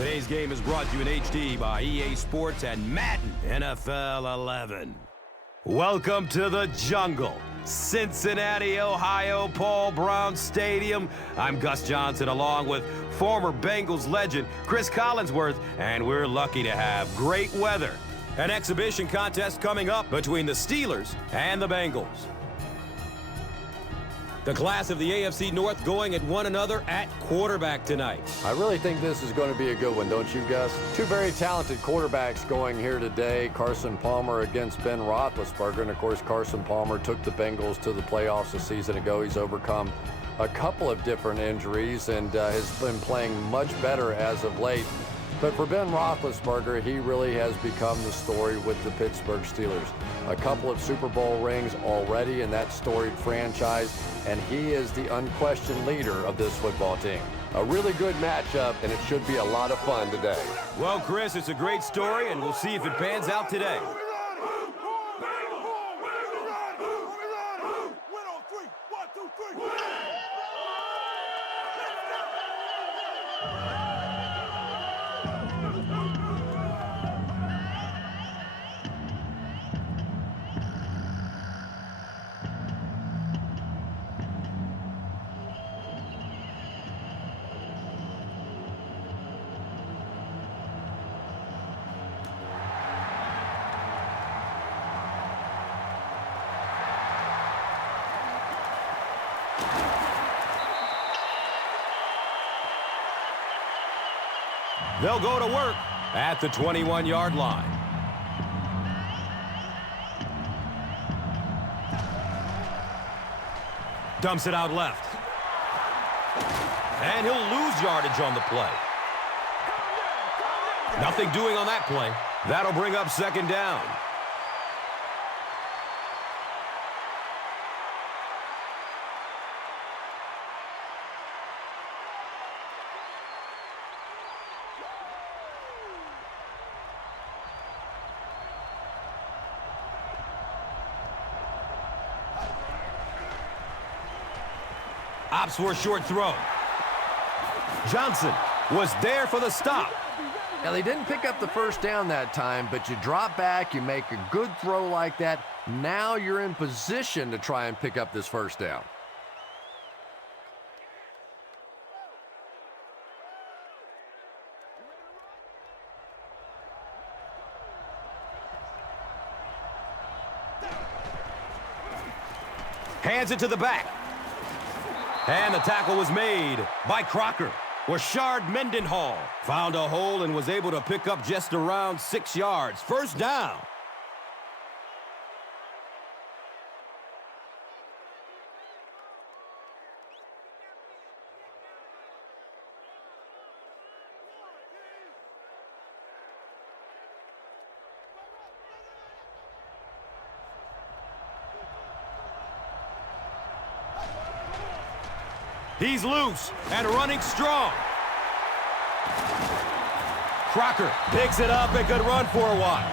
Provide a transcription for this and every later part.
Today's game is brought to you in HD by EA Sports and Madden NFL 11. Welcome to the jungle, Cincinnati, Ohio, Paul Brown Stadium. I'm Gus Johnson along with former Bengals legend Chris Collinsworth, and we're lucky to have great weather. An exhibition contest coming up between the Steelers and the Bengals. The class of the AFC North going at one another at quarterback tonight. I really think this is going to be a good one, don't you, Gus? Two very talented quarterbacks going here today. Carson Palmer against Ben Roethlisberger. And, of course, Carson Palmer took the Bengals to the playoffs a season ago. He's overcome a couple of different injuries and has been playing much better as of late. But for Ben Roethlisberger, he really has become the story with the Pittsburgh Steelers. A couple of Super Bowl rings already in that storied franchise, and he is the unquestioned leader of this football team. A really good matchup, and it should be a lot of fun today. Well, Chris, it's a great story, and we'll see if it pans out today. They'll go to work at the 21-yard line. Dumps it out left. And he'll lose yardage on the play. Nothing doing on that play. That'll bring up second down. Opts for a short throw. Johnson was there for the stop. Now, they didn't pick up the first down that time, but you drop back, you make a good throw like that. Now you're in position to try and pick up this first down. Hands it to the back. And the tackle was made by Crocker. Rashard Mendenhall found a hole and was able to pick up just around 6 yards. First down. He's loose and running strong. Crocker picks it up and could run for a while.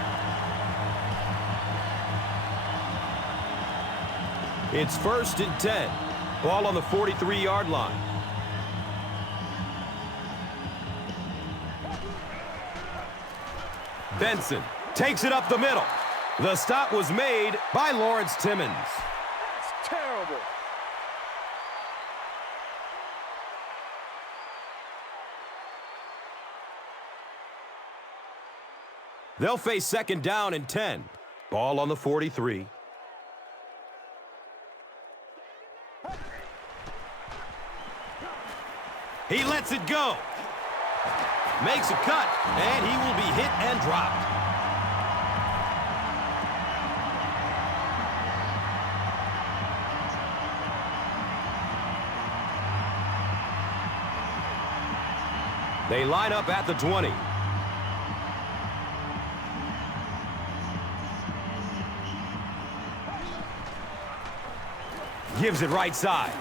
It's 1st and 10. Ball on the 43-yard line. Benson takes it up the middle. The stop was made by Lawrence Timmons. That's terrible. They'll face second down and 10. Ball on the 43. He lets it go. Makes a cut, and he will be hit and dropped. They line up at the 20. Gives it right side.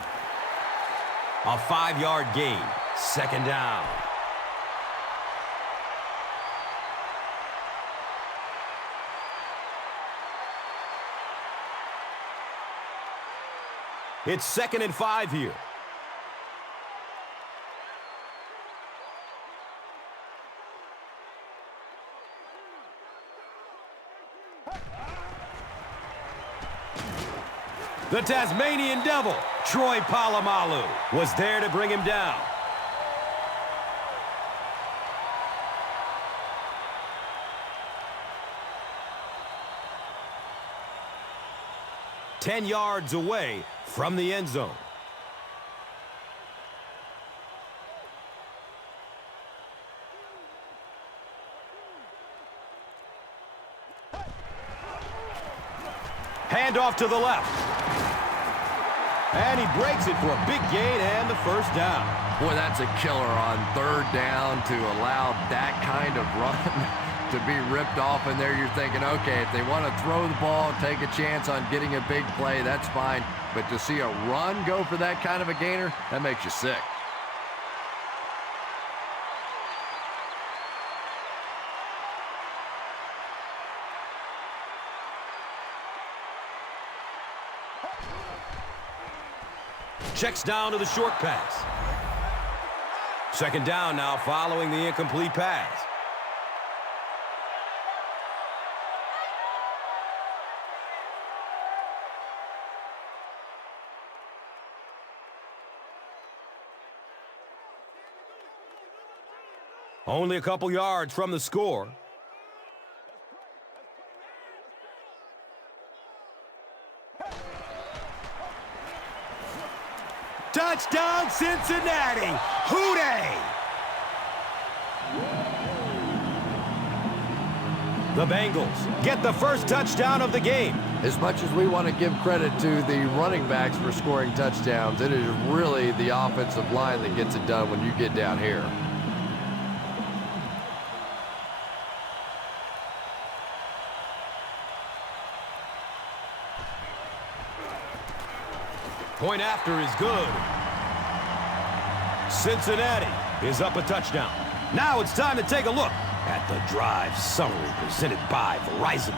A 5-yard gain. Second down. It's 2nd and 5 here. The Tasmanian Devil, Troy Polamalu, was there to bring him down. "10 yards away from the end zone. Hand off to the left. And he breaks it for a big gain and the first down. Boy, that's a killer on third down to allow that kind of run to be ripped off in there. You're thinking, okay, if they want to throw the ball, take a chance on getting a big play, that's fine. But to see a run go for that kind of a gainer, that makes you sick. Checks down to the short pass. Second down now following the incomplete pass. Only a couple yards from the score. Touchdown, Cincinnati! Hooray! The Bengals get the first touchdown of the game. As much as we want to give credit to the running backs for scoring touchdowns, it is really the offensive line that gets it done when you get down here. Point after is good. Cincinnati is up a touchdown. Now it's time to take a look at the drive summary presented by Verizon.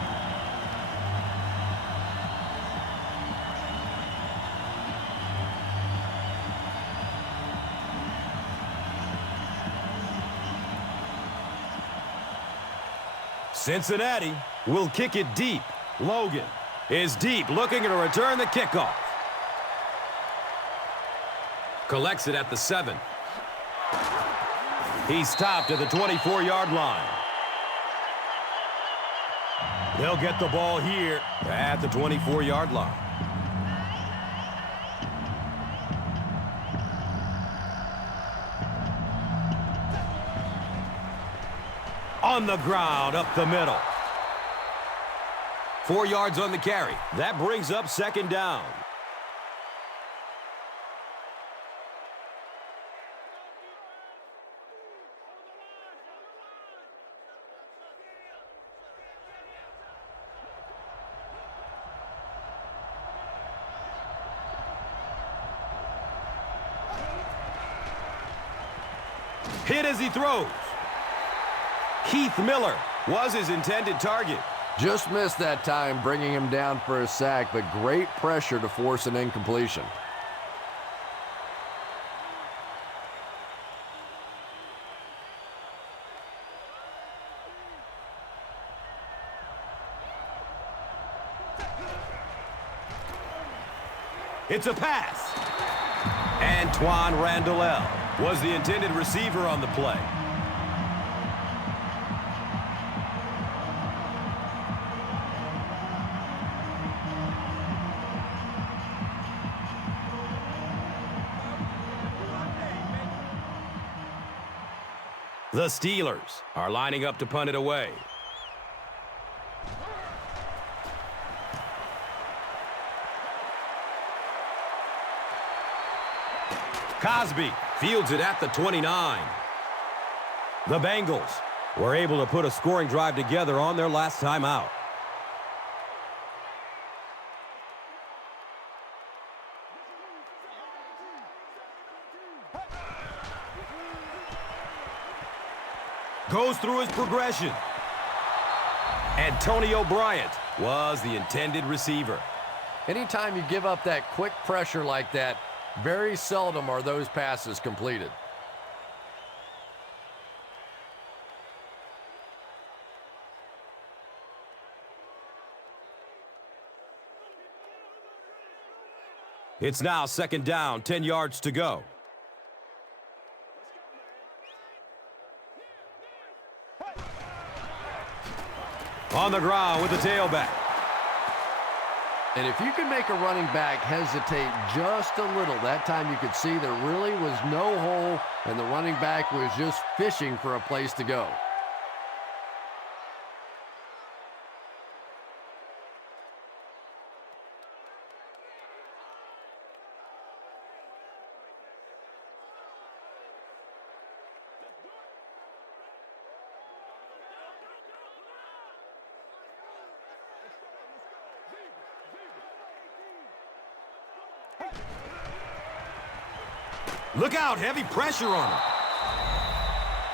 Cincinnati will kick it deep. Logan is deep, looking to return the kickoff. Collects it at the 7. He stopped at the 24-yard line. They'll get the ball here at the 24-yard line. On the ground, up the middle. 4 yards on the carry. That brings up second down. Hit as he throws. Keith Miller was his intended target. Just missed that time, bringing him down for a sack, but great pressure to force an incompletion. It's a pass. Antoine Randall was the intended receiver on the play. The Steelers are lining up to punt it away. Cosby fields it at the 29. The Bengals were able to put a scoring drive together on their last time out. Goes through his progression. Antonio Bryant was the intended receiver. Anytime you give up that quick pressure like that, very seldom are those passes completed. It's now 2nd down, 10 yards to go. On the ground with the tailback. And if you can make a running back hesitate just a little, that time you could see there really was no hole, and the running back was just fishing for a place to go. Look out, heavy pressure on him.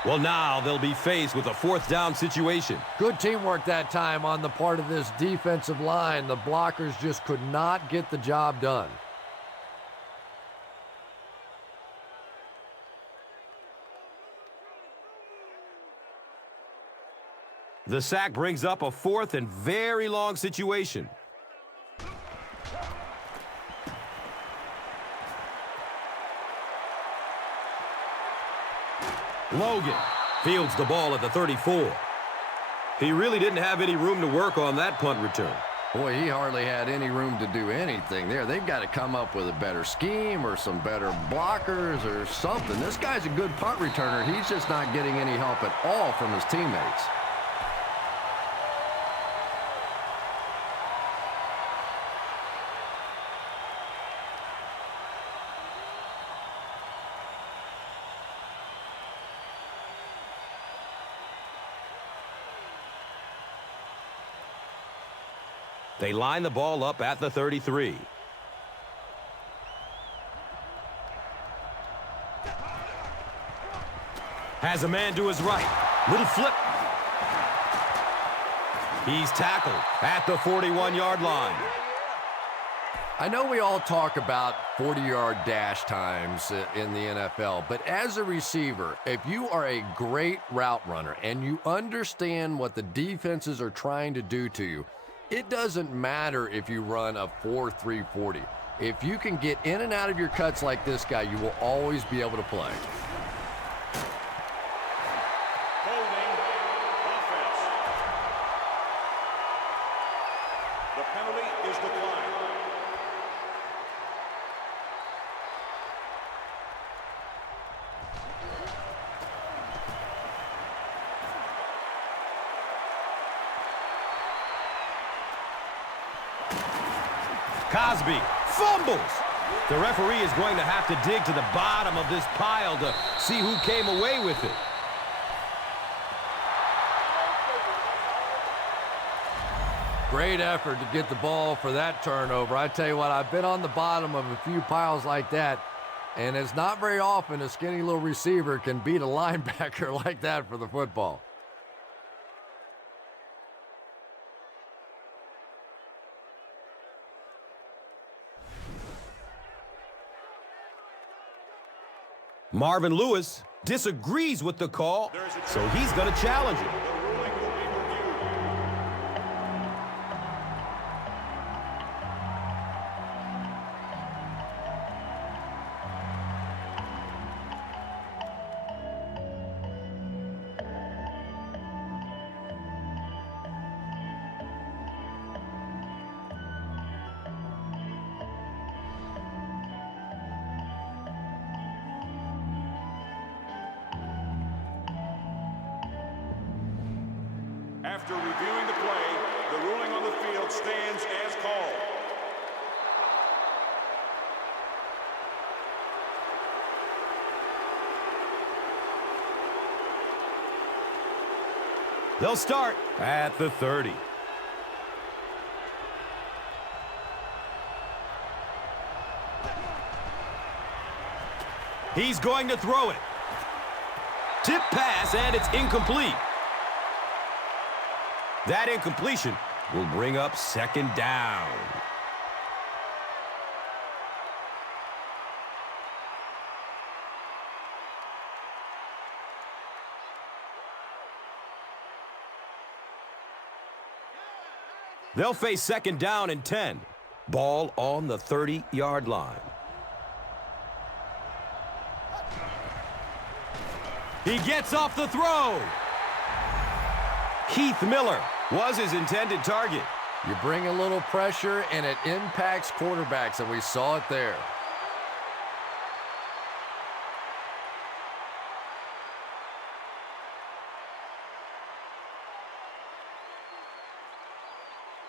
Well, now they'll be faced with a 4th down situation. Good teamwork that time on the part of this defensive line. The blockers just could not get the job done. The sack brings up a 4th and very long situation. Logan fields the ball at the 34. He really didn't have any room to work on that punt return. Boy, he hardly had any room to do anything there. They've got to come up with a better scheme or some better blockers or something. This guy's a good punt returner. He's just not getting any help at all from his teammates. They line the ball up at the 33. Has a man to his right. Little flip. He's tackled at the 41-yard line. I know we all talk about 40-yard dash times in the NFL, but as a receiver, if you are a great route runner and you understand what the defenses are trying to do to you, it doesn't matter if you run a 4.3 40. If you can get in and out of your cuts like this guy, you will always be able to play. Holding offense. The penalty is declined. Cosby fumbles. The referee is going to have to dig to the bottom of this pile to see who came away with it. Great effort to get the ball for that turnover. I tell you what, I've been on the bottom of a few piles like that, and it's not very often a skinny little receiver can beat a linebacker like that for the football. Marvin Lewis disagrees with the call, so he's going to challenge it. After reviewing the play, the ruling on the field stands as called. They'll start at the 30. He's going to throw it. Tip pass, and it's incomplete. That incompletion will bring up 2nd down. They'll face 2nd down and 10. Ball on the 30-yard line. He gets off the throw. Keith Miller was his intended target. You bring a little pressure, and it impacts quarterbacks, and we saw it there.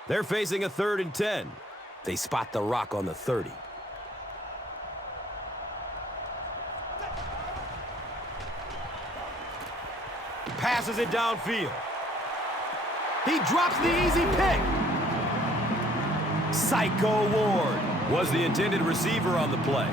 They're facing a 3rd and 10. They spot the rock on the 30. Passes it downfield. He drops the easy pick. Psycho Ward was the intended receiver on the play.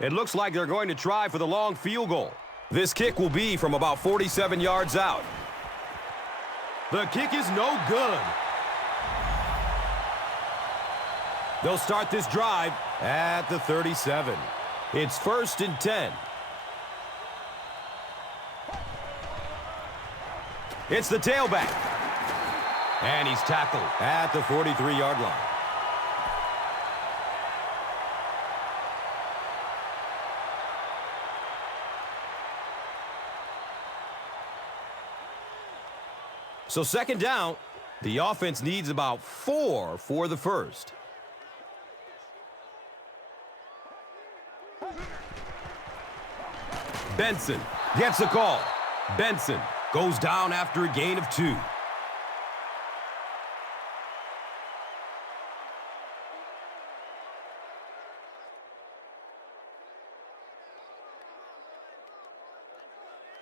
It looks like they're going to try for the long field goal. This kick will be from about 47 yards out. The kick is no good. They'll start this drive at the 37. It's 1st and 10. It's the tailback. And he's tackled at the 43-yard line. So 2nd down, the offense needs about 4 for the first. Benson gets the call. Benson goes down after a gain of 2.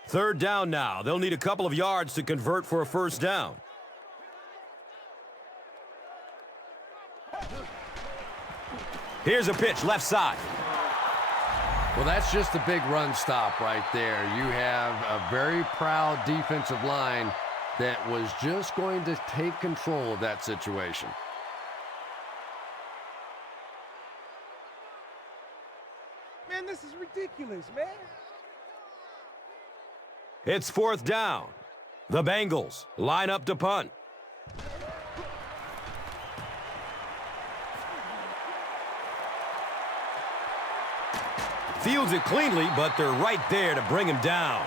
Third down now. They'll need a couple of yards to convert for a first down. Here's a pitch left side. Well, that's just a big run stop right there. You have a very proud defensive line that was just going to take control of that situation. Man, this is ridiculous, man. It's 4th down. The Bengals line up to punt. Fields it cleanly, but they're right there to bring him down.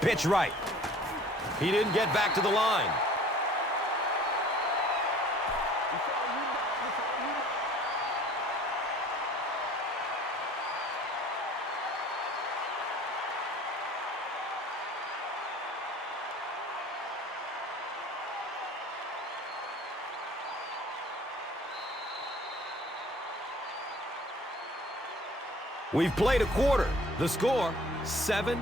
Pitch right. He didn't get back to the line. We've played a quarter. The score, 7-0.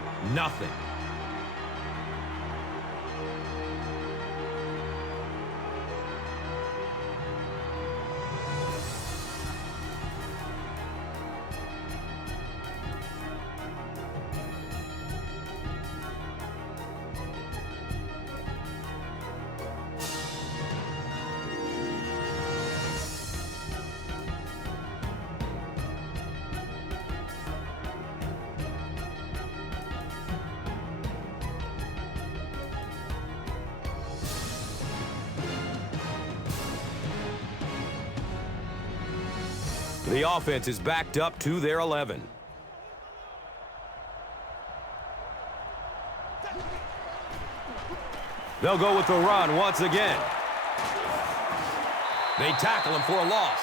The offense is backed up to their 11. They'll go with the run once again. They tackle him for a loss.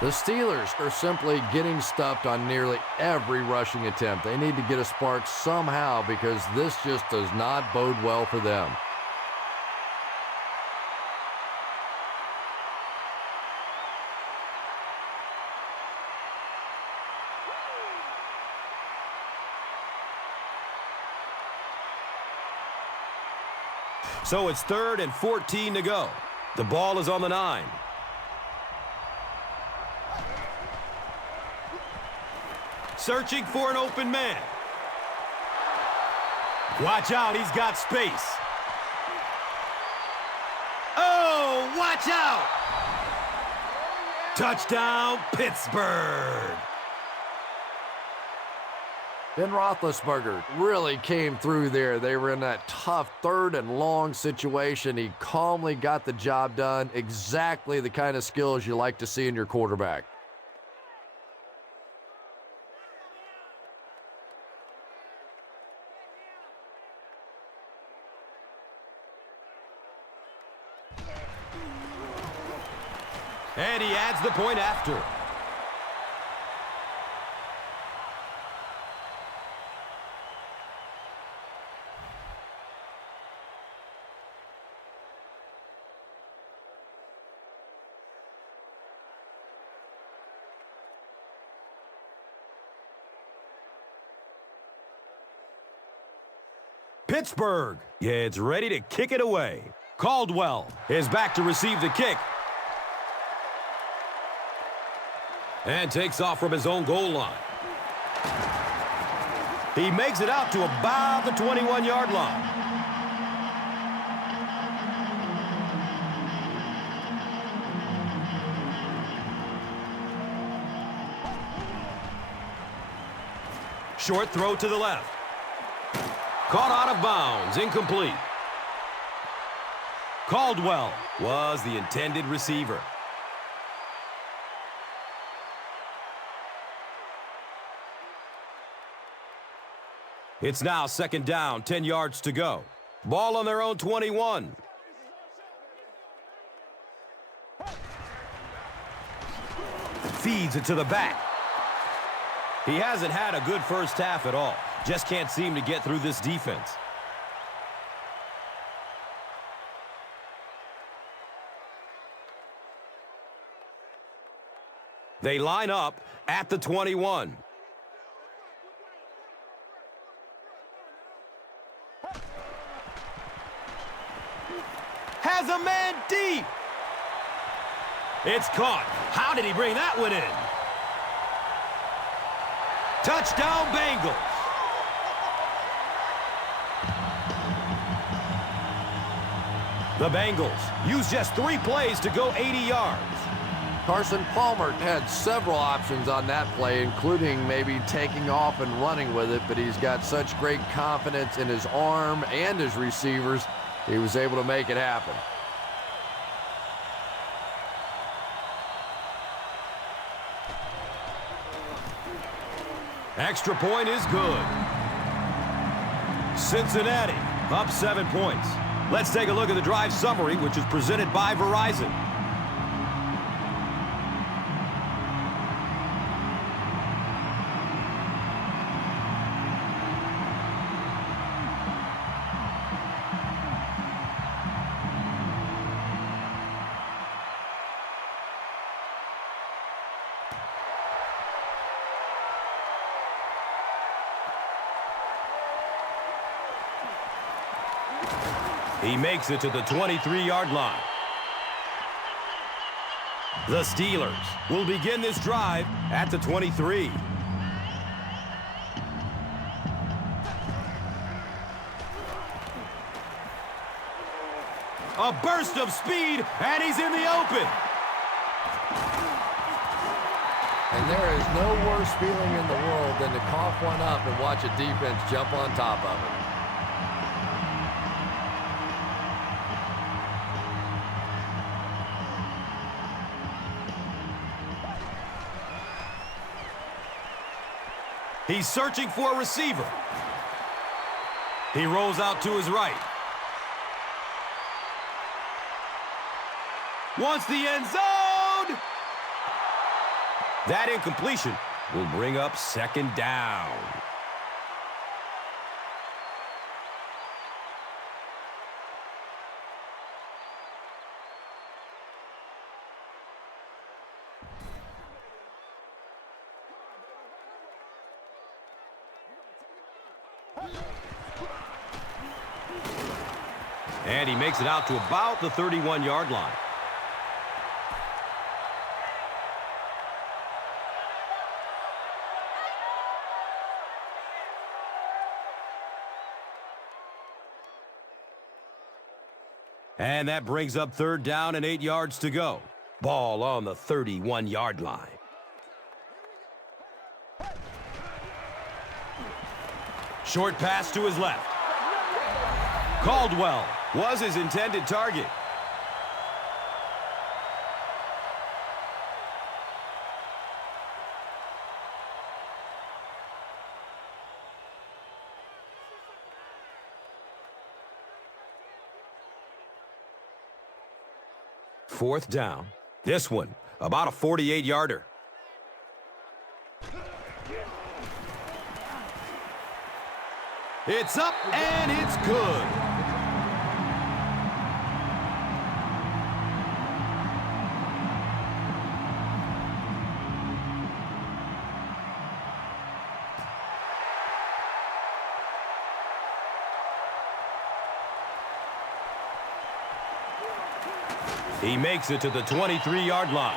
The Steelers are simply getting stuffed on nearly every rushing attempt. They need to get a spark somehow because this just does not bode well for them. So it's 3rd and 14 to go. The ball is on the 9. searching for an open man. Watch out, he's got space. Oh, watch out! Touchdown, Pittsburgh! Ben Roethlisberger really came through there. They were in that tough 3rd and long situation. He calmly got the job done. Exactly the kind of skills you like to see in your quarterback. And he adds the point after. Pittsburgh gets ready to kick it away. Caldwell is back to receive the kick. And takes off from his own goal line. He makes it out to about the 21-yard line. Short throw to the left. Caught out of bounds, incomplete. Caldwell was the intended receiver. It's now 2nd down, 10 yards to go. Ball on their own 21. Feeds it to the back. He hasn't had a good first half at all. Just can't seem to get through this defense. They line up at the 21. Has a man deep. It's caught. How did he bring that one in? Touchdown, Bengals. The Bengals use just 3 plays to go 80 yards. Carson Palmer had several options on that play, including maybe taking off and running with it, but he's got such great confidence in his arm and his receivers, he was able to make it happen. Extra point is good. Cincinnati up 7 points. Let's take a look at the drive summary, which is presented by Verizon. He makes it to the 23-yard line. The Steelers will begin this drive at the 23. A burst of speed, and he's in the open. And there is no worse feeling in the world than to cough one up and watch a defense jump on top of it. He's searching for a receiver. He rolls out to his right. Wants the end zone. That incompletion will bring up 2nd down. And he makes it out to about the 31-yard line. And that brings up 3rd down and 8 yards to go. Ball on the 31-yard line. Short pass to his left. Caldwell was his intended target. Fourth down. This one, about a 48-yarder. It's up and it's good. He makes it to the 23-yard line.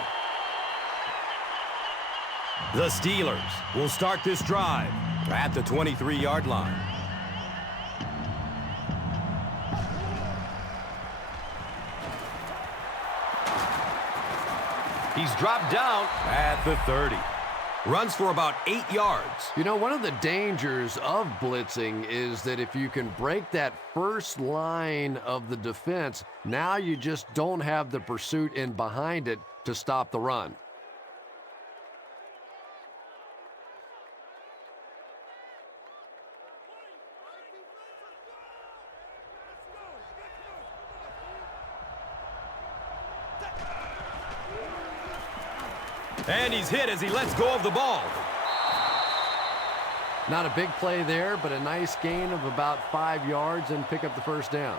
The Steelers will start this drive at the 23-yard line. He's dropped down at the 30. Runs for about 8 yards. You know, one of the dangers of blitzing is that if you can break that first line of the defense, now you just don't have the pursuit in behind it to stop the run. And he's hit as he lets go of the ball. Not a big play there, but a nice gain of about 5 yards and pick up the first down.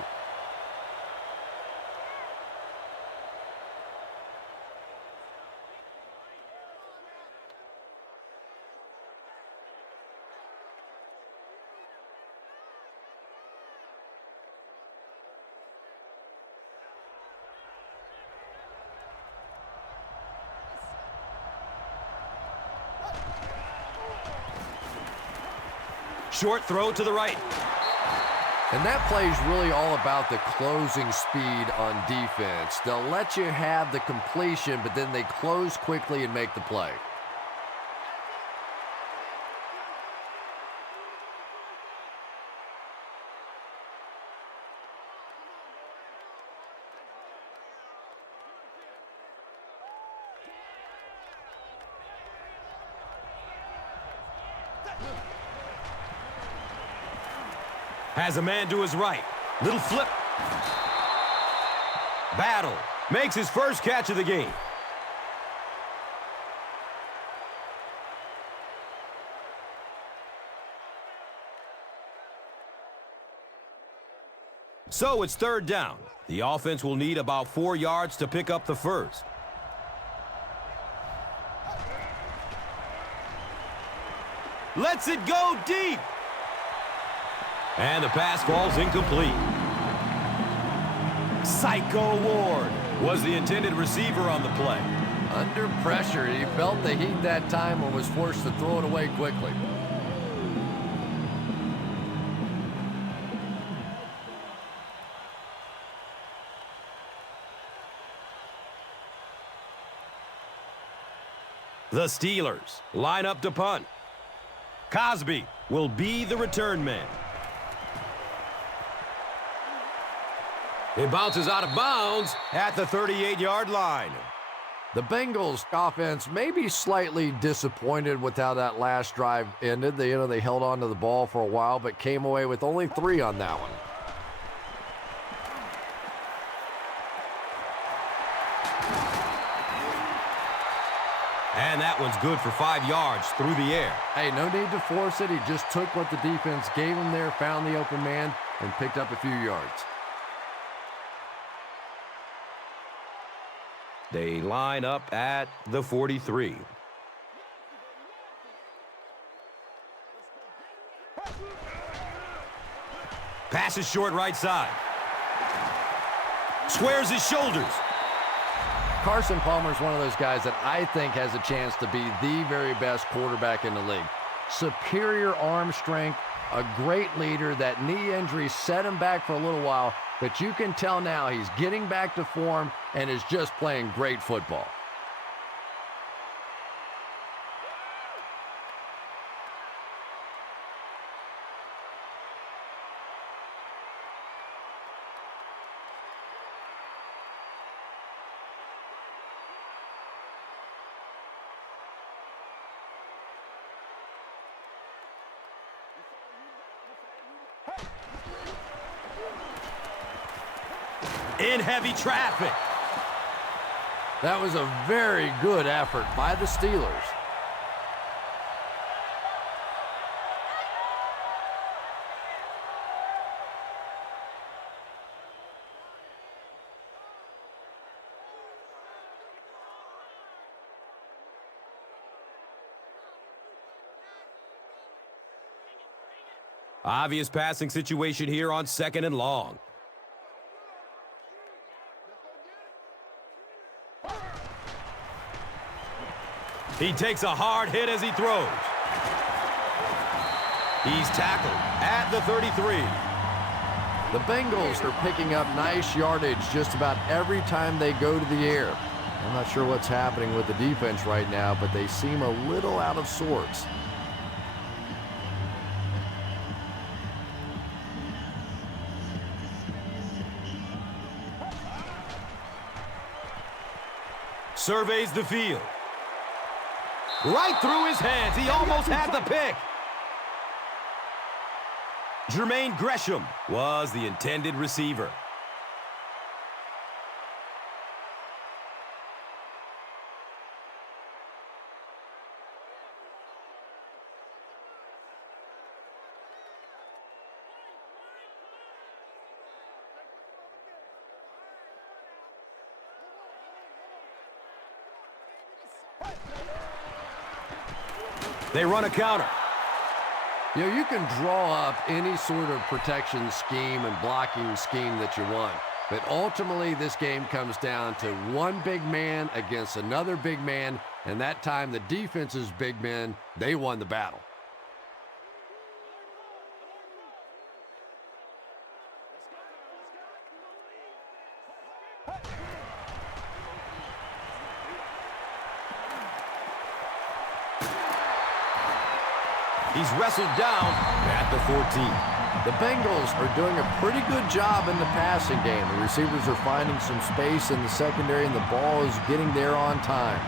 Short throw to the right. And that play is really all about the closing speed on defense. They'll let you have the completion, but then they close quickly and make the play. Has a man to his right. Little flip. Battle makes his first catch of the game. So it's 3rd down. The offense will need about 4 yards to pick up the first. Lets it go deep. And the pass falls incomplete. Psycho Ward was the intended receiver on the play. Under pressure, he felt the heat that time and was forced to throw it away quickly. The Steelers line up to punt. Cosby will be the return man. It bounces out of bounds at the 38-yard line. The Bengals offense may be slightly disappointed with how that last drive ended. They held on to the ball for a while, but came away with only 3 on that one. And that one's good for 5 yards through the air. Hey, no need to force it. He just took what the defense gave him there, found the open man, and picked up a few yards. They line up at the 43. Passes short right side. Squares his shoulders. Carson Palmer is one of those guys that I think has a chance to be the very best quarterback in the league. Superior arm strength, A great leader. That knee injury set him back for a little while, but you can tell now he's getting back to form and is just playing great football. In heavy traffic. That was a very good effort by the Steelers. Obvious passing situation here on 2nd and long. He takes a hard hit as he throws. He's tackled at the 33. The Bengals are picking up nice yardage just about every time they go to the air. I'm not sure what's happening with the defense right now, but they seem a little out of sorts. Surveys the field. Right through his hands. He almost had the pick. Jermaine Gresham was the intended receiver. They run a counter. You know, you can draw up any sort of protection scheme and blocking scheme that you want, but ultimately this game comes down to one big man against another big man, and that time the defense's big men, they won the battle. He's wrestled down at the 14. The Bengals are doing a pretty good job in the passing game. The receivers are finding some space in the secondary, and the ball is getting there on time.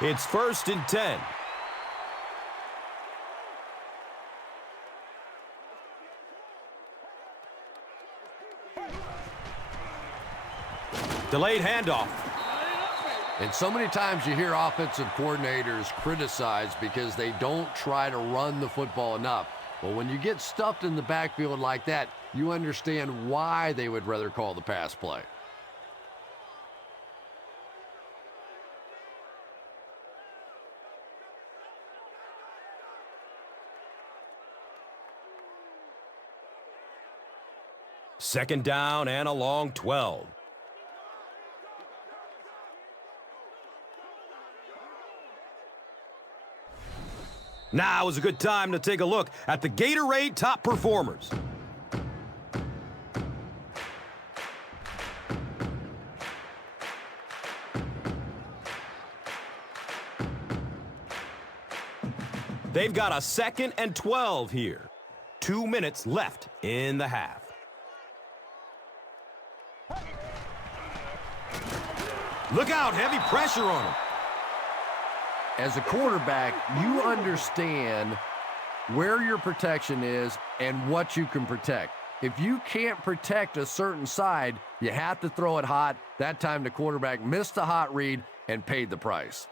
It's 1st and 10. Delayed handoff. And so many times you hear offensive coordinators criticized because they don't try to run the football enough. Well, when you get stuffed in the backfield like that, you understand why they would rather call the pass play. Second down and a long 12. Now is a good time to take a look at the Gatorade top performers. They've got a 2nd and 12 here. 2 minutes left in the half. Look out, heavy pressure on him. As a quarterback, you understand where your protection is and what you can protect. If you can't protect a certain side, you have to throw it hot. That time the quarterback missed the hot read and paid the price.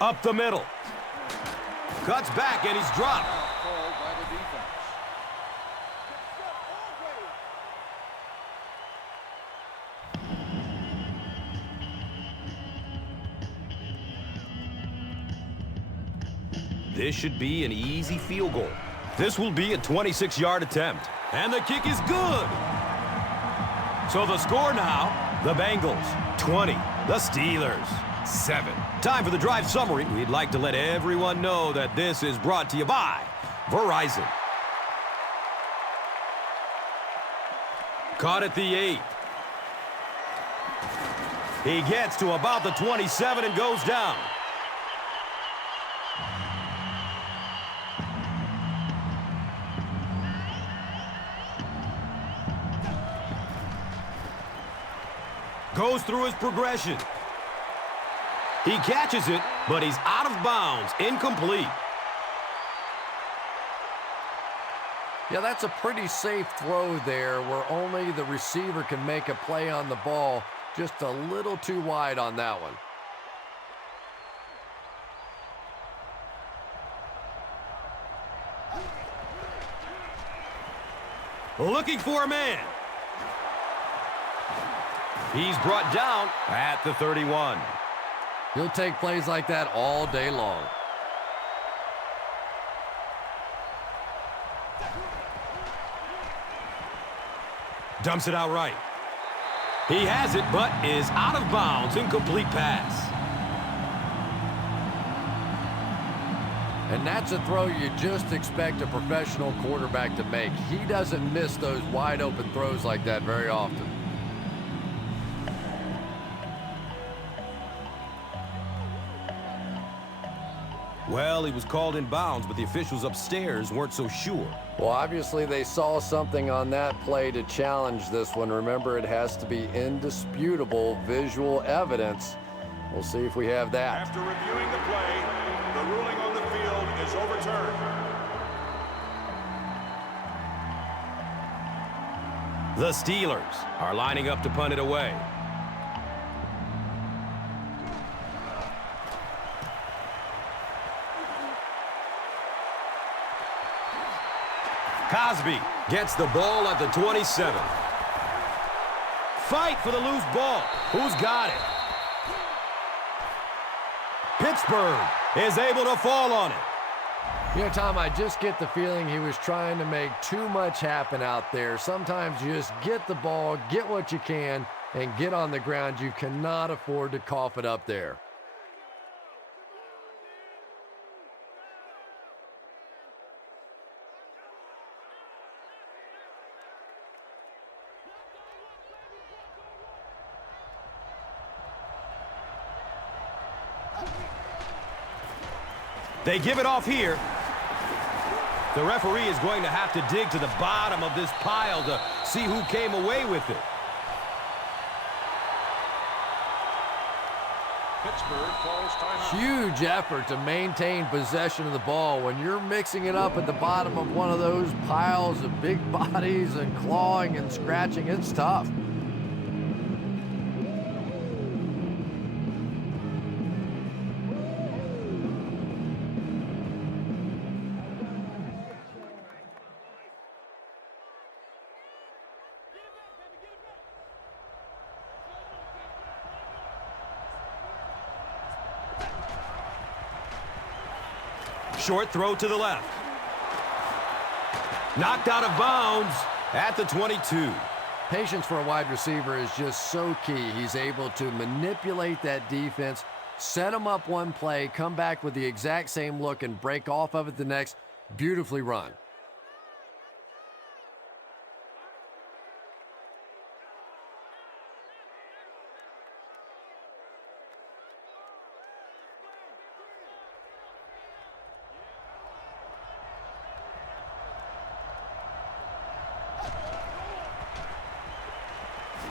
Up the middle. Cuts back, and he's dropped. Called by the defense. This should be an easy field goal. This will be a 26-yard attempt. And the kick is good. So the score now, the Bengals 20, the Steelers 7. Time for the drive summary. We'd like to let everyone know that this is brought to you by Verizon. Caught at the 8. He gets to about the 27 and goes down. Goes through his progression. He catches it, but he's out of bounds, incomplete. Yeah, that's a pretty safe throw there where only the receiver can make a play on the ball. Just a little too wide on that one. Looking for a man. He's brought down at the 31. He'll take plays like that all day long. Dumps it out right. He has it, but is out of bounds. Incomplete pass. And that's a throw you just expect a professional quarterback to make. He doesn't miss those wide open throws like that very often. Well, he was called in bounds, but the officials upstairs weren't so sure. Well, obviously they saw something on that play to challenge this one. Remember, it has to be indisputable visual evidence. We'll see if we have that. After reviewing the play, the ruling on the field is overturned. The Steelers are lining up to punt it away. Cosby gets the ball at the 27. Fight for the loose ball. Who's got it? Pittsburgh is able to fall on it. You know, Tom, I just get the feeling he was trying to make too much happen out there. Sometimes you just get the ball, get what you can, and get on the ground. You cannot afford to cough it up there. They give it off here. The referee is going to have to dig to the bottom of this pile to see who came away with it. Pittsburgh calls timeout. Huge effort to maintain possession of the ball. When you're mixing it up at the bottom of one of those piles of big bodies and clawing and scratching, it's tough. Short throw to the left. Knocked out of bounds at the 22. Patience for a wide receiver is just so key. He's able to manipulate that defense, set them up one play, come back with the exact same look, and break off of it the next. Beautifully run.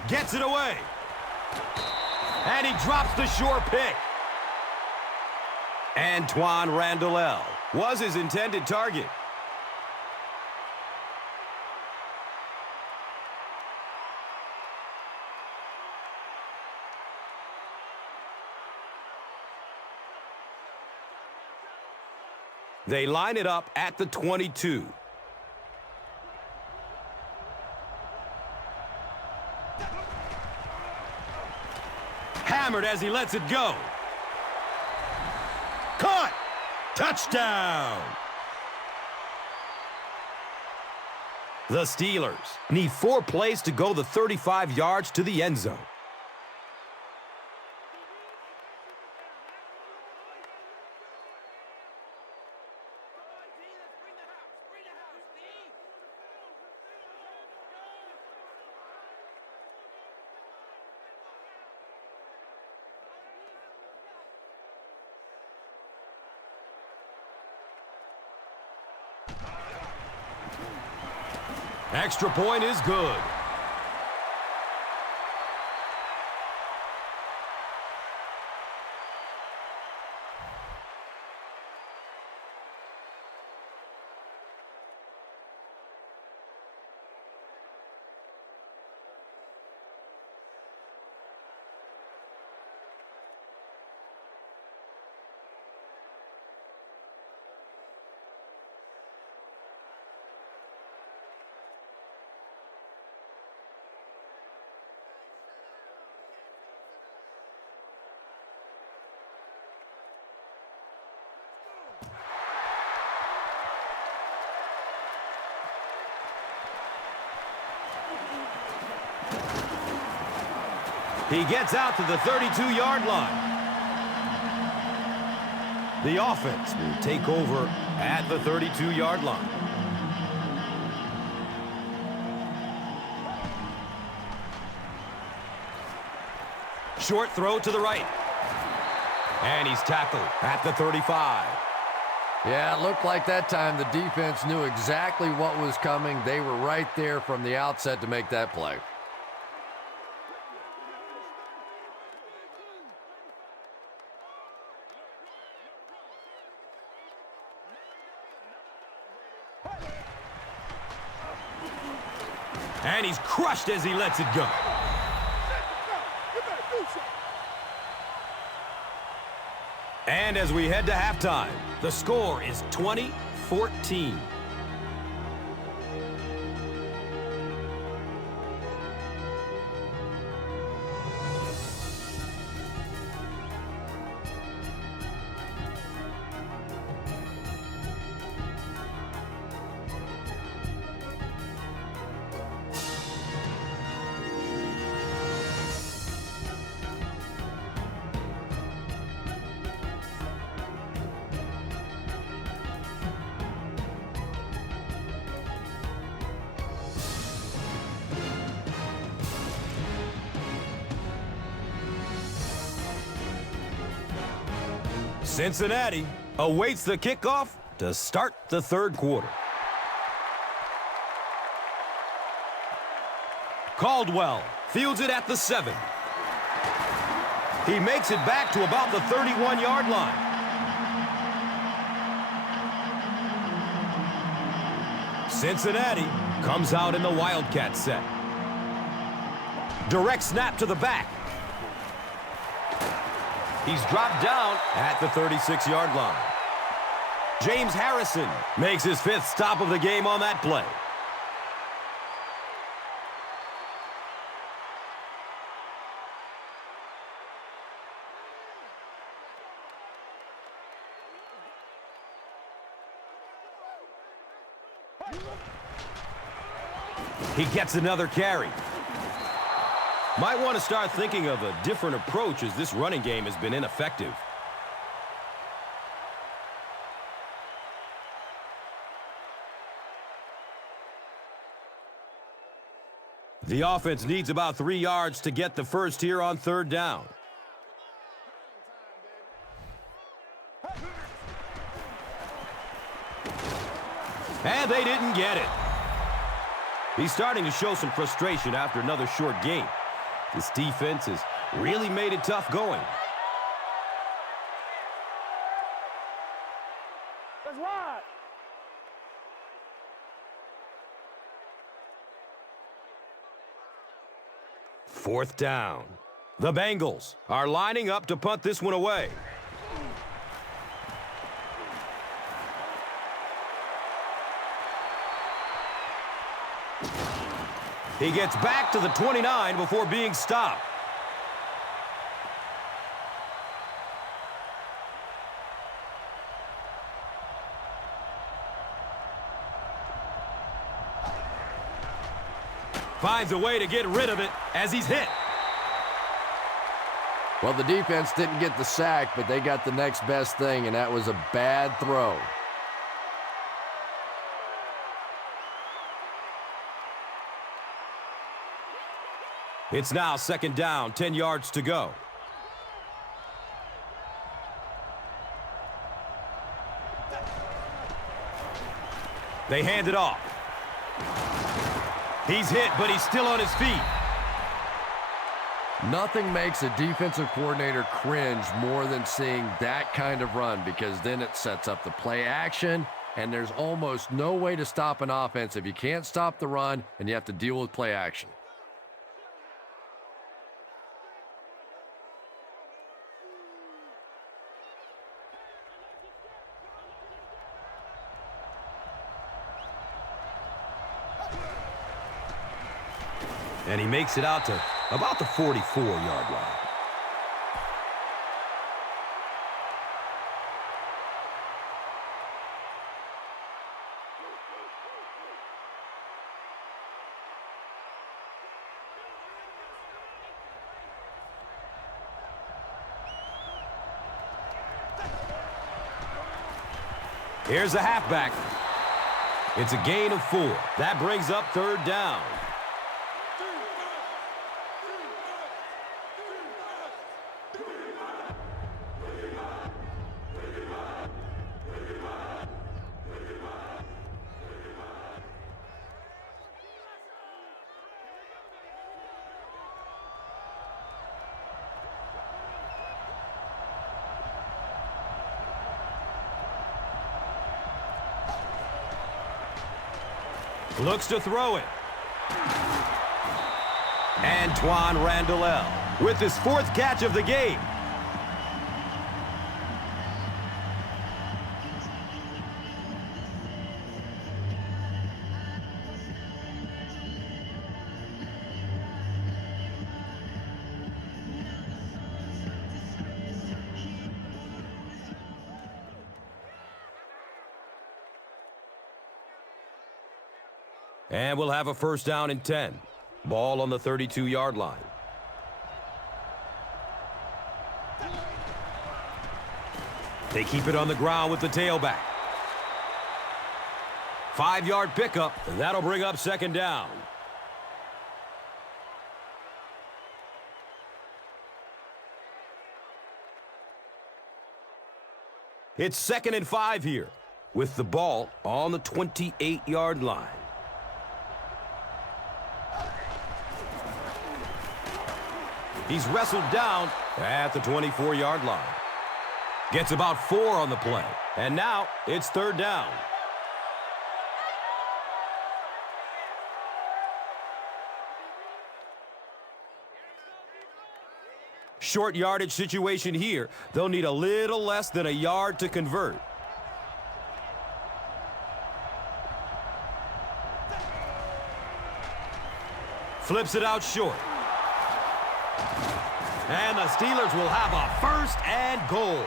Gets it away. And he drops the short pick. Antoine Randall was his intended target. They line it up at the 22. Hammered as he lets it go. Caught! Touchdown! The Steelers need 4 plays to go the 35 yards to the end zone. Extra point is good. He gets out to the 32-yard line. The offense will take over at the 32-yard line. Short throw to the right. And he's tackled at the 35. Yeah, it looked like that time the defense knew exactly what was coming. They were right there from the outset to make that play. And he's crushed as he lets it go. And as we head to halftime, the score is 20-14. Cincinnati awaits the kickoff to start the third quarter. Caldwell fields it at the 7. He makes it back to about the 31-yard line. Cincinnati comes out in the Wildcat set. Direct snap to the back. He's dropped down at the 36-yard line. James Harrison makes his 5th stop of the game on that play. He gets another carry. Might want to start thinking of a different approach as this running game has been ineffective. The offense needs about 3 yards to get the first here on third down. And they didn't get it. He's starting to show some frustration after another short game. This defense has really made it tough going. That's wide. Fourth down. The Bengals are lining up to punt this one away. He gets back to the 29 before being stopped. Finds a way to get rid of it as he's hit. Well, the defense didn't get the sack, but they got the next best thing, and that was a bad throw. It's now 2nd down, 10 yards to go. They hand it off. He's hit, but he's still on his feet. Nothing makes a defensive coordinator cringe more than seeing that kind of run, because then it sets up the play action, and there's almost no way to stop an offense if you can't stop the run and you have to deal with play action. And he makes it out to about the 44-yard line. Here's the halfback. It's a gain of 4. That brings up 3rd down. Looks to throw it. Antoine Randall with his 4th catch of the game. And we'll have a 1st down and 10. Ball on the 32-yard line. They keep it on the ground with the tailback. 5-yard pickup, and that'll bring up 2nd down. It's 2nd and 5 here with the ball on the 28-yard line. He's wrestled down at the 24-yard line. Gets about 4 on the play. And now it's 3rd down. Short yardage situation here. They'll need a little less than a yard to convert. Flips it out short. And the Steelers will have a 1st and goal.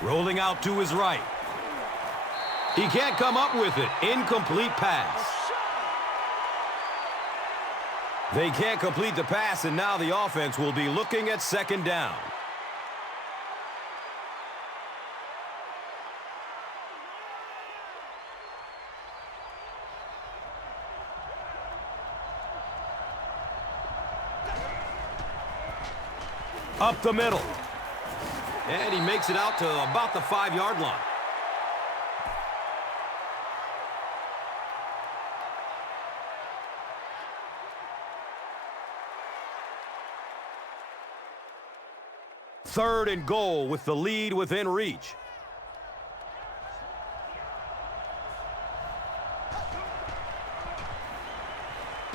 Rolling out to his right. He can't come up with it. Incomplete pass. They can't complete the pass, and now the offense will be looking at 2nd down. Up the middle. And he makes it out to about the 5-yard line. Third and goal with the lead within reach.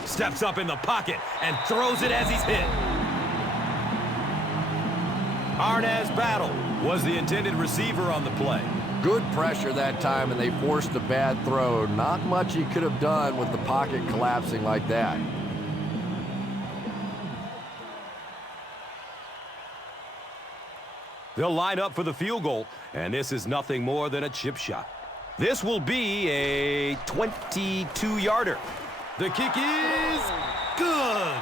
Steps up in the pocket and throws it as he's hit. Arnaz Battle was the intended receiver on the play. Good pressure that time, and they forced a bad throw. Not much he could have done with the pocket collapsing like that. They'll line up for the field goal, and this is nothing more than a chip shot. This will be a 22-yarder. The kick is good.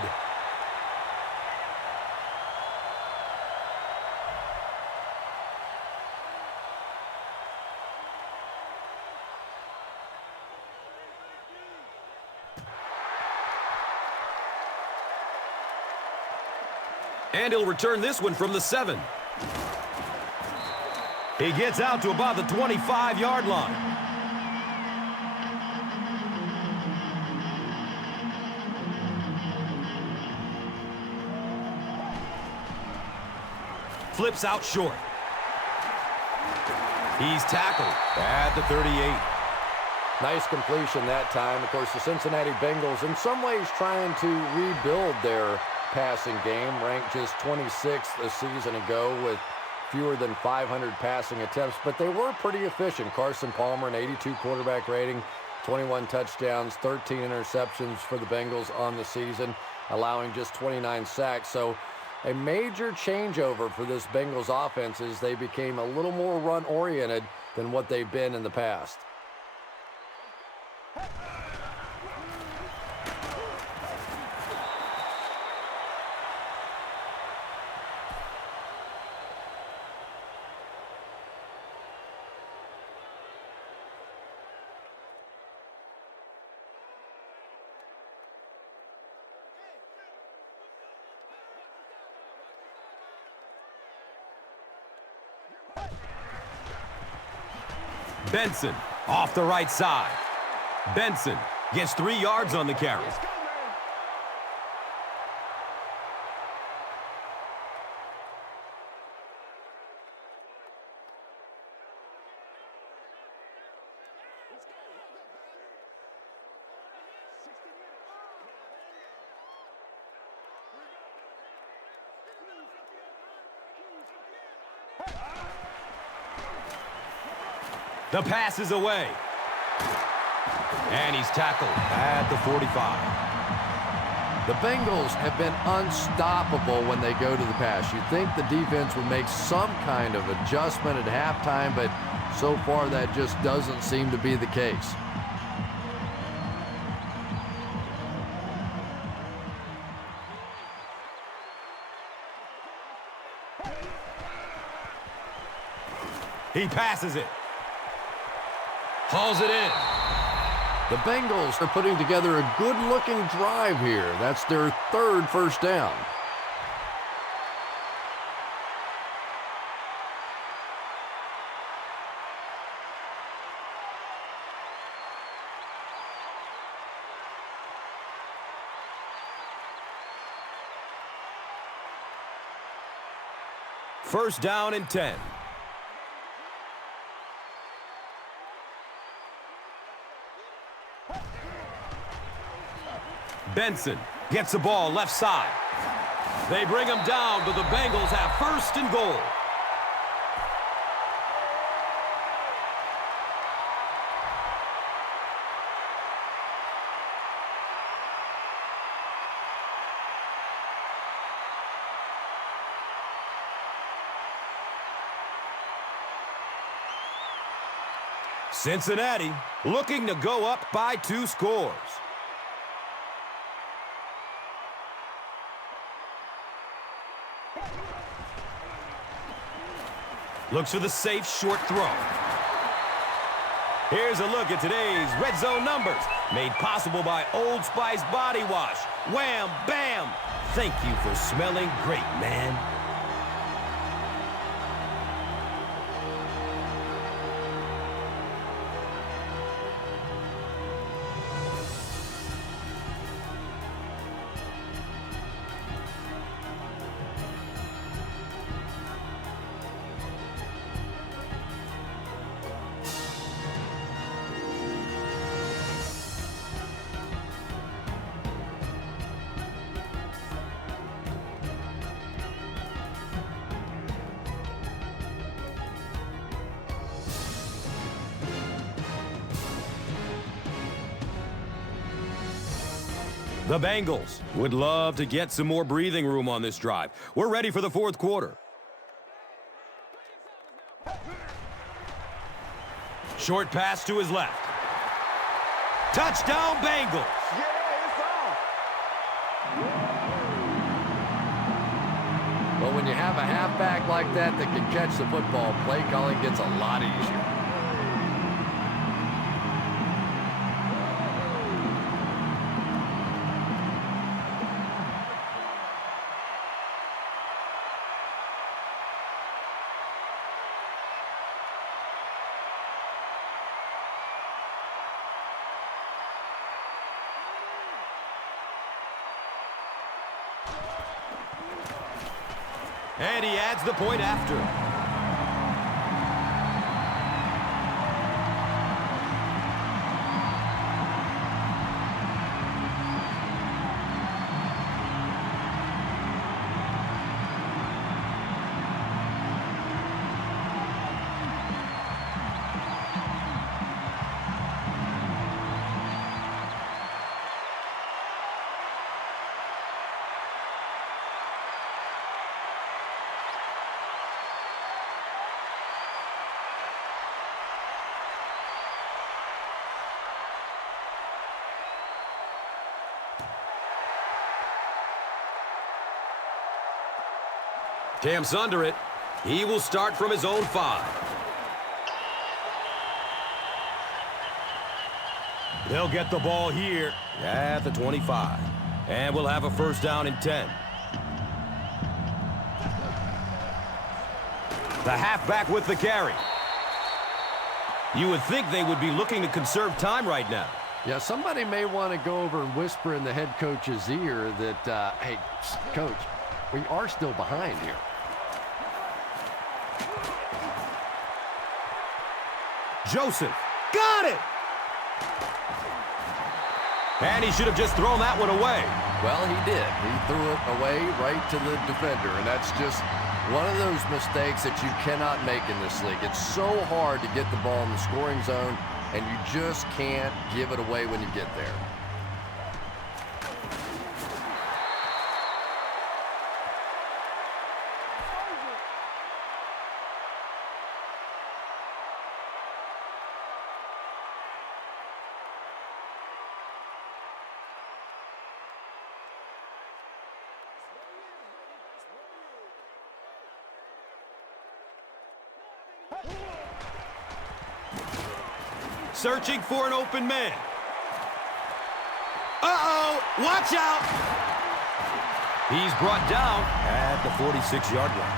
And he'll return this one from the 7. He gets out to about the 25-yard line. Flips out short. He's tackled at the 38. Nice completion that time. Of course, the Cincinnati Bengals in some ways trying to rebuild their passing game, ranked just 26th a season ago with fewer than 500 passing attempts, but they were pretty efficient. Carson Palmer, an 82 quarterback rating, 21 touchdowns, 13 interceptions for the Bengals on the season, allowing just 29 sacks. So a major changeover for this Bengals offense is they became a little more run-oriented than what they've been in the past. Benson off the right side. Benson gets 3 yards on the carry. The pass is away. And he's tackled at the 45. The Bengals have been unstoppable when they go to the pass. You'd think the defense would make some kind of adjustment at halftime, but so far that just doesn't seem to be the case. He passes it. Hauls it in. The Bengals are putting together a good-looking drive here. That's their third first down. First down and 10. Benson gets the ball left side. They bring him down, but the Bengals have first and goal. Cincinnati looking to go up by 2 scores. Looks for the safe short throw. Here's a look at today's red zone numbers, made possible by Old Spice Body Wash. Wham, bam! Thank you for smelling great, man. The Bengals would love to get some more breathing room on this drive. We're ready for the fourth quarter. Short pass to his left. Touchdown, Bengals. But when you have a halfback like that can catch the football, play calling gets a lot easier. And he adds the point after. Camps under it. He will start from his own 5. They'll get the ball here at the 25. And we'll have a first down and 10. The halfback with the carry. You would think they would be looking to conserve time right now. Yeah, somebody may want to go over and whisper in the head coach's ear that, hey, coach, we are still behind here. Joseph, got it! And he should have just thrown that one away. Well, he did. He threw it away right to the defender, and that's just one of those mistakes that you cannot make in this league. It's so hard to get the ball in the scoring zone, and you just can't give it away when you get there. Searching for an open man. Uh-oh! Watch out! He's brought down at the 46-yard line.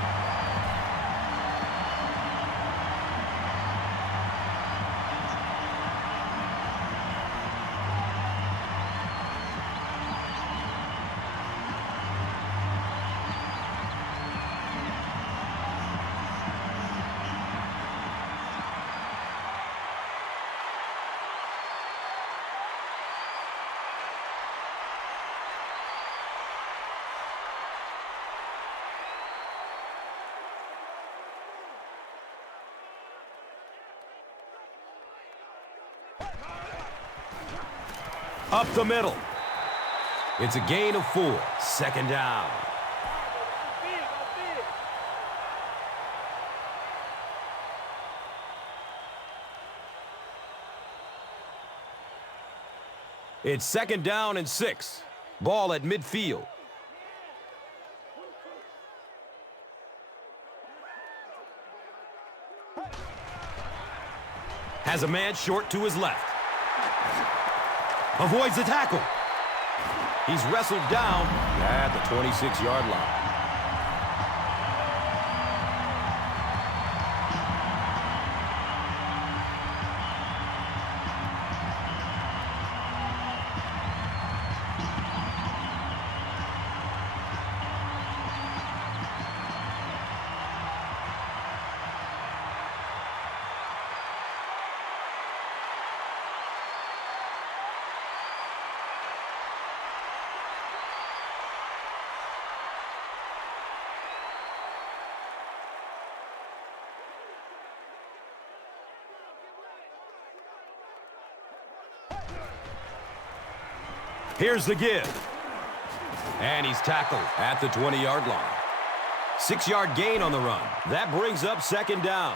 Up the middle. It's a gain of 4. Second down. It's second down and 6. Ball at midfield. Has a man short to his left. Avoids the tackle. He's wrestled down at the 26-yard line. Here's the give. And he's tackled at the 20-yard line. 6-yard gain on the run. That brings up second down.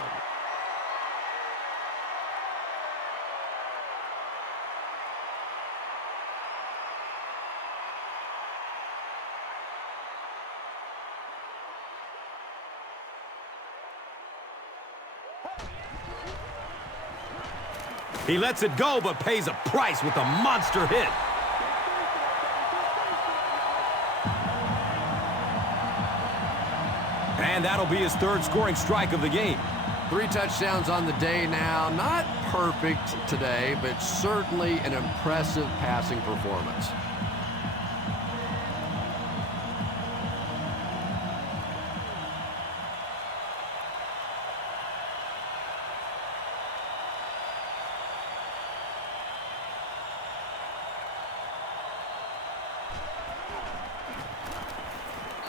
He lets it go, but pays a price with a monster hit. And that'll be his third scoring strike of the game. 3 touchdowns on the day now. Not perfect today, but certainly an impressive passing performance.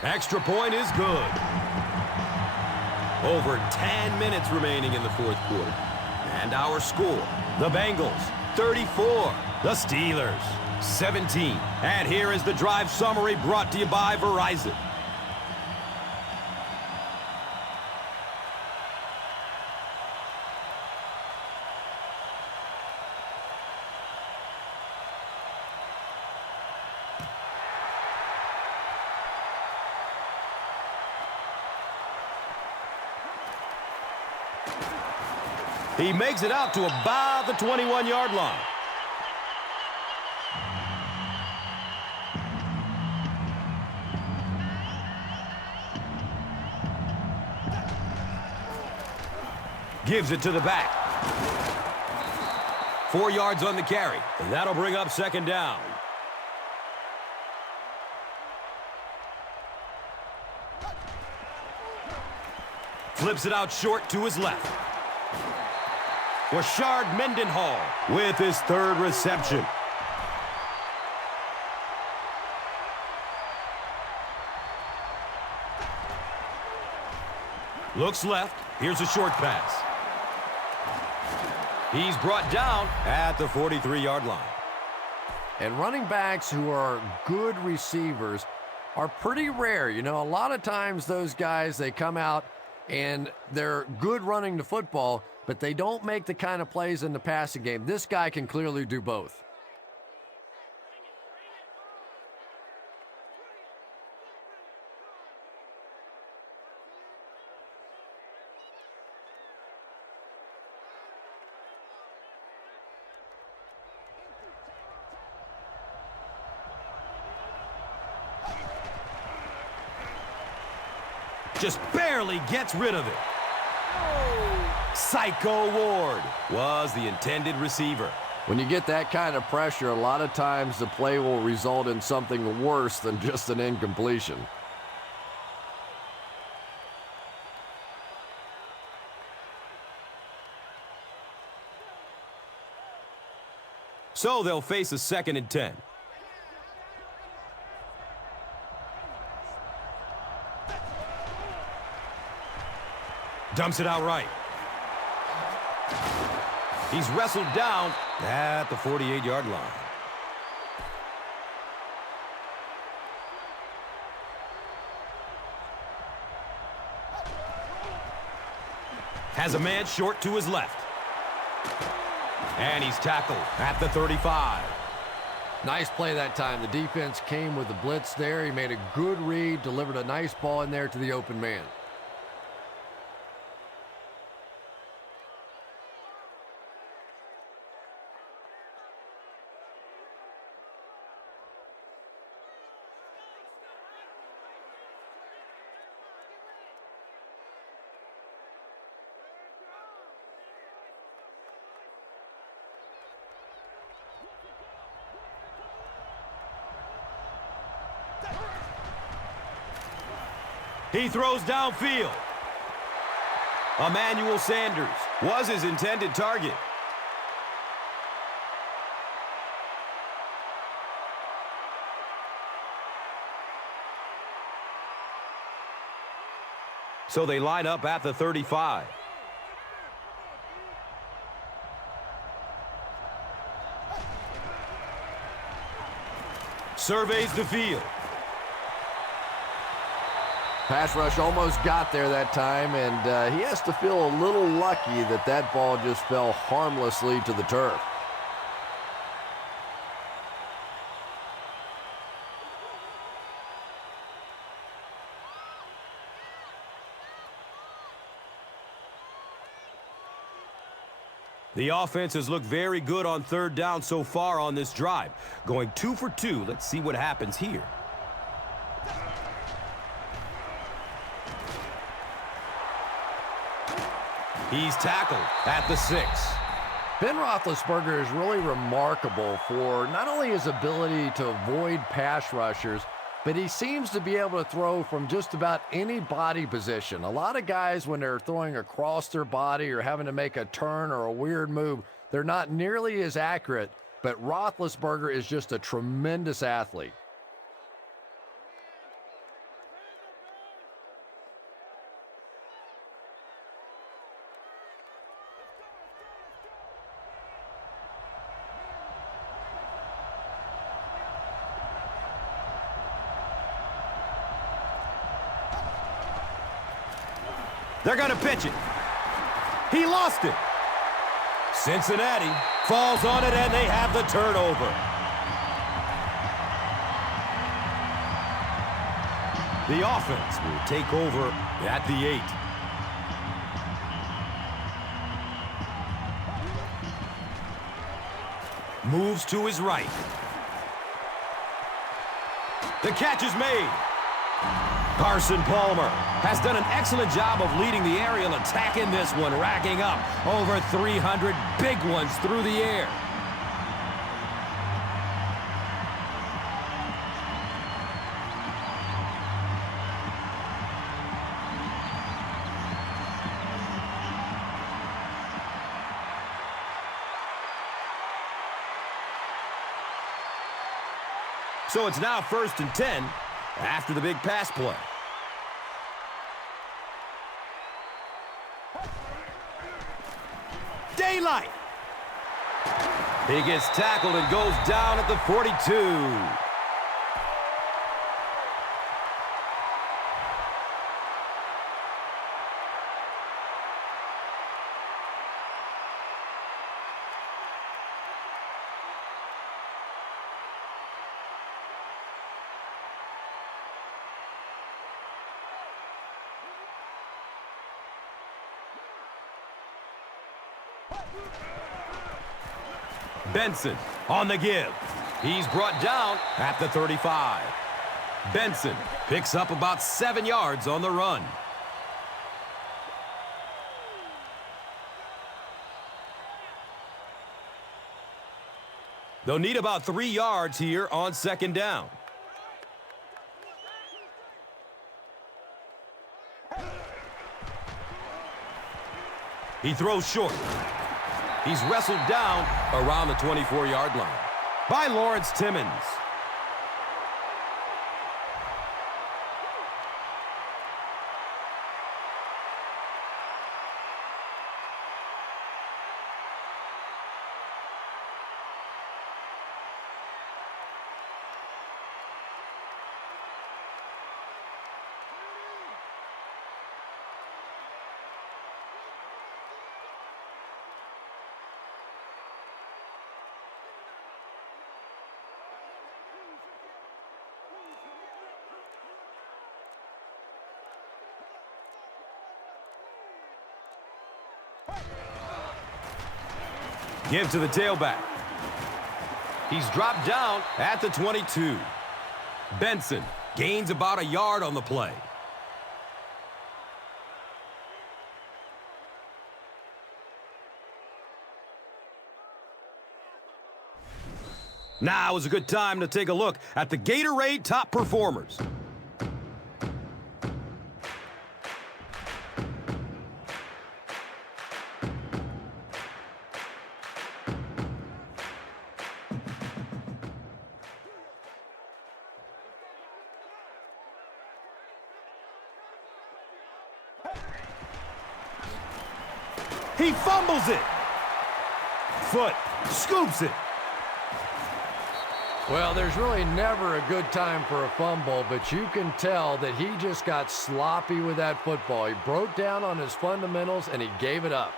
Extra point is good. Over 10 minutes remaining in the fourth quarter. And our score, the Bengals, 34. The Steelers, 17. And here is the drive summary brought to you by Verizon. He makes it out to about the 21-yard line. Gives it to the back. 4 yards on the carry, and that'll bring up second down. Flips it out short to his left. Rashard Mendenhall with his third reception. Looks left. Here's a short pass. He's brought down at the 43-yard line. And running backs who are good receivers are pretty rare. You know, a lot of times those guys, they come out and they're good running the football, but they don't make the kind of plays in the passing game. This guy can clearly do both. Just barely gets rid of it. Psycho Ward was the intended receiver. When you get that kind of pressure, a lot of times the play will result in something worse than just an incompletion. So they'll face a 2nd and 10. Dumps it out right. He's wrestled down at the 48-yard line. Has a man short to his left. And he's tackled at the 35. Nice play that time. The defense came with the blitz there. He made a good read, delivered a nice ball in there to the open man. He throws downfield. Emmanuel Sanders was his intended target. So they line up at the 35. surveys the field. Pass rush almost got there that time, and he has to feel a little lucky that that ball just fell harmlessly to the turf. The offense has looked very good on third down so far on this drive. Going 2 for 2. Let's see what happens here. He's tackled at the 6. Ben Roethlisberger is really remarkable for not only his ability to avoid pass rushers, but he seems to be able to throw from just about any body position. A lot of guys, when they're throwing across their body or having to make a turn or a weird move, they're not nearly as accurate, but Roethlisberger is just a tremendous athlete. They're going to pitch it. He lost it. Cincinnati falls on it, and they have the turnover. The offense will take over at the 8. Moves to his right. The catch is made. Carson Palmer has done an excellent job of leading the aerial attack in this one, racking up over 300 big ones through the air. So it's now 1st and 10 after the big pass play. Daylight. He gets tackled and goes down at the 42. Benson on the give. He's brought down at the 35. Benson picks up about 7 yards on the run. They'll need about 3 yards here on 2nd down. He throws short. He's wrestled down around the 24-yard line by Lawrence Timmons. Give to the tailback. He's dropped down at the 22. Benson gains about a yard on the play. Now is a good time to take a look at the Gatorade top performers. He fumbles it. Foot scoops it. Well, there's really never a good time for a fumble, but you can tell that he just got sloppy with that football. He broke down on his fundamentals, and he gave it up.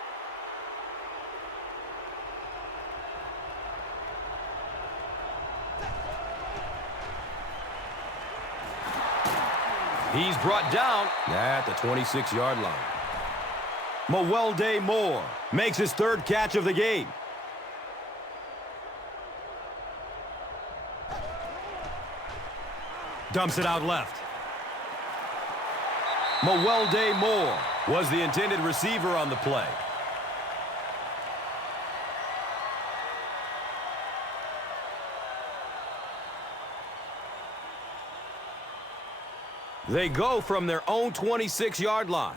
He's brought down at the 26-yard line. Mewelde Moore makes his third catch of the game. Dumps it out left. Mewelde Moore was the intended receiver on the play. They go from their own 26-yard line.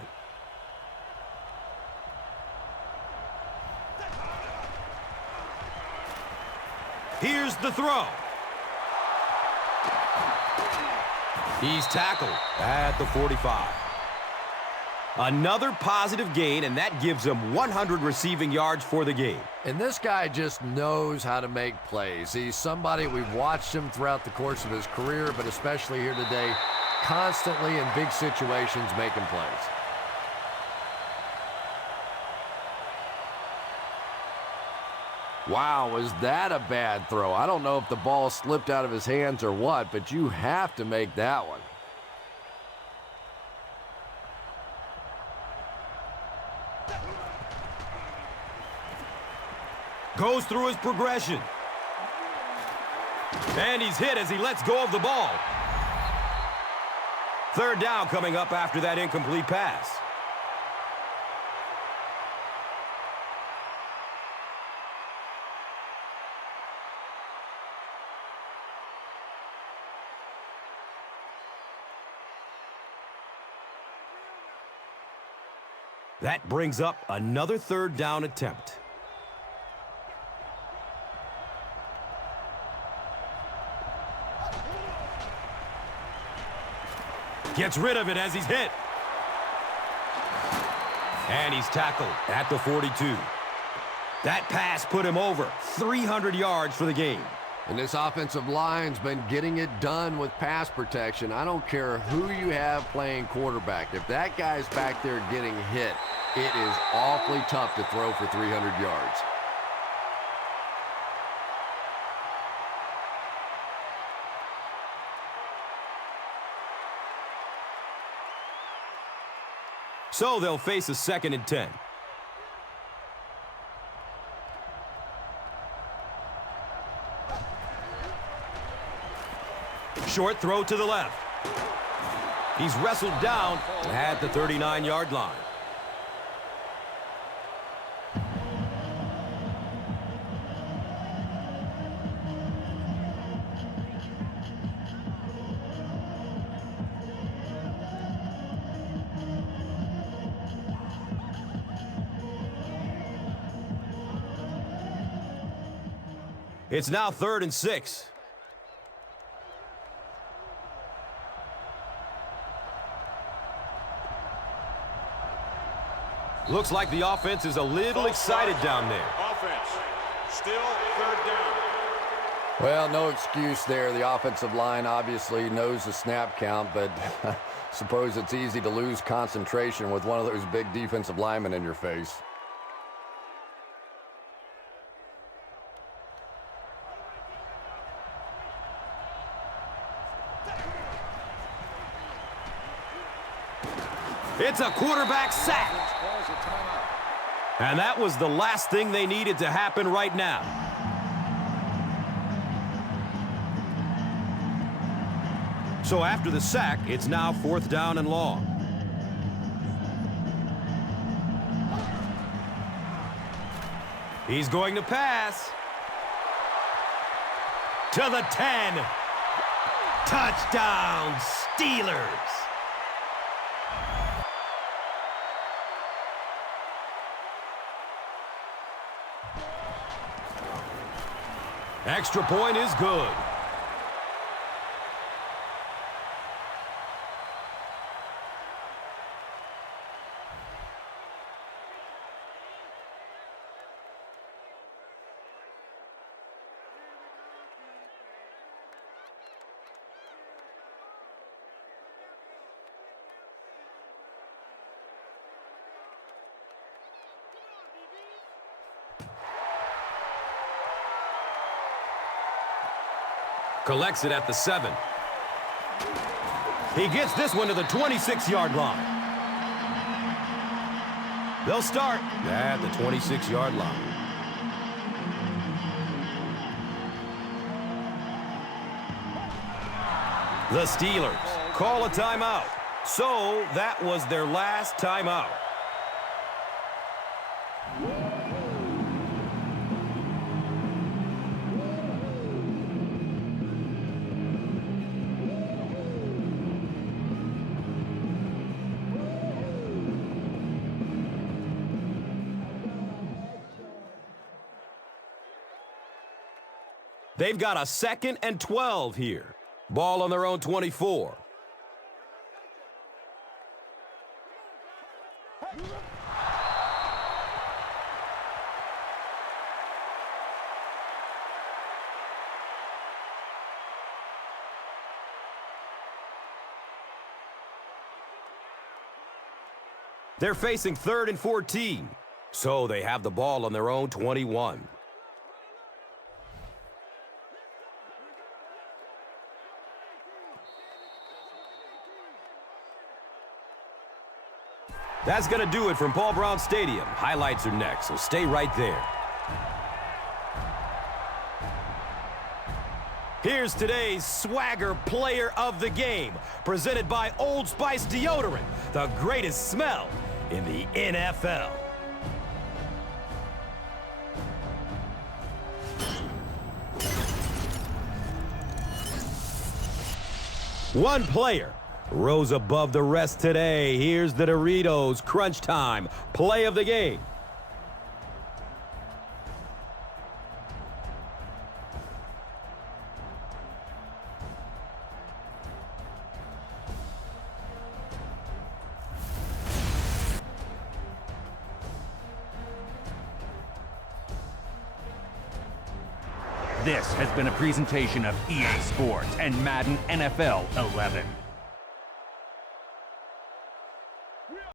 Here's the throw. He's tackled at the 45. Another positive gain, and that gives him 100 receiving yards for the game. And this guy just knows how to make plays. He's somebody we've watched him throughout the course of his career, but especially here today, constantly in big situations making plays. Wow, was that a bad throw? I don't know if the ball slipped out of his hands or what, but you have to make that one. Goes through his progression. And he's hit as he lets go of the ball. Third down coming up after that incomplete pass. That brings up another third down attempt. Gets rid of it as he's hit. And he's tackled at the 42. That pass put him over 300 yards for the game. And this offensive line's been getting it done with pass protection. I don't care who you have playing quarterback. If that guy's back there getting hit, it is awfully tough to throw for 300 yards. So they'll face a 2nd and 10. Short throw to the left. He's wrestled down at the 39-yard line. It's now 3rd and 6. Looks like the offense is a little excited down there. Offense, still 3rd down. Well, no excuse there. The offensive line obviously knows the snap count, but suppose it's easy to lose concentration with one of those big defensive linemen in your face. It's a quarterback sack. And that was the last thing they needed to happen right now. So after the sack, it's now 4th down and long. He's going to pass. To the 10. Touchdown, Steelers. Extra point is good. Collects it at the 7. He gets this one to the 26-yard line. They'll start at the 26-yard line. The Steelers call a timeout. So that was their last timeout. They've got a 2nd and 12 here. Ball on their own 24. They're facing 3rd and 14. So they have the ball on their own 21. That's going to do it from Paul Brown Stadium. Highlights are next, so stay right there. Here's today's Swagger Player of the Game, presented by Old Spice Deodorant, the greatest smell in the NFL. One player rose above the rest today. Here's the Doritos Crunch Time Play of the Game. This has been a presentation of EA Sports and Madden NFL 11.